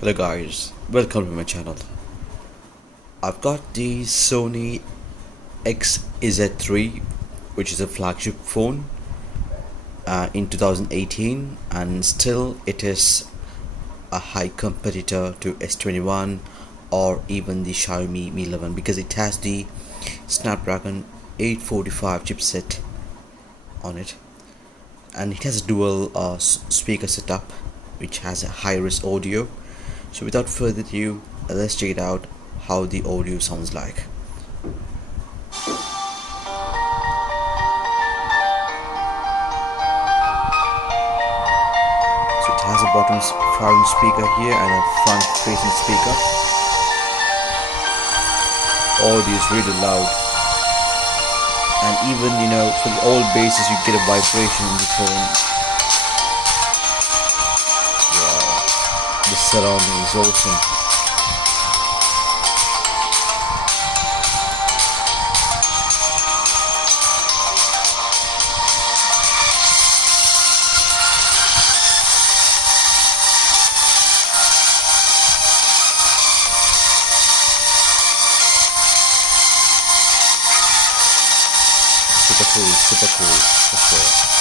Hello guys, welcome to my channel. I've got the Sony XZ3, which is a flagship phone in 2018, and still it is a high competitor to S21 or even the Xiaomi Mi 11 because it has the Snapdragon 845 chipset on it, and it has a dual speaker setup which has a high-res audio. So without further ado, let's check it out how the audio sounds like. So it has a bottom firing speaker here and a front facing speaker. Audio is really loud, and even for the old basses you get a vibration in the phone. The surrounding is awesome. Super cool for sure.